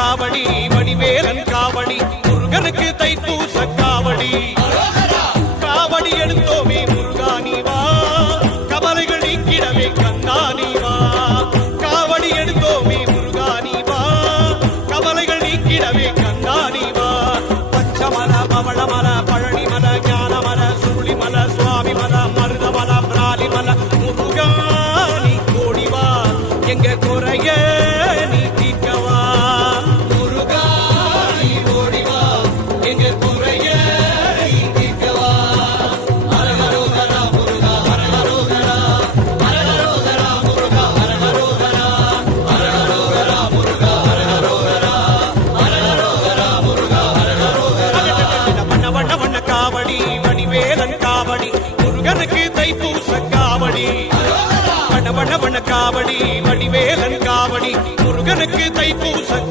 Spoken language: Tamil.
காவடி வடிவேலன் காவடி முருகனுக்கு தைப்பூச காவடி. காவடி எடுத்தோமே முருகா வா கவலைகள் நீக்கிடவே கண்ணா வா. காவடி எடுத்தோமே முருகா வா கவலைகள் நீக்கிடவே கண்ணா வா. பச்சமல பவளமல பழனிமல ஞானமல சுருளிமல சுவாமிமல மருதமல பிராலிமல முருகா தைப்பூச காவடி. வன காவடி வடிவேலன் காவடி முருகனுக்கு தைப்பூச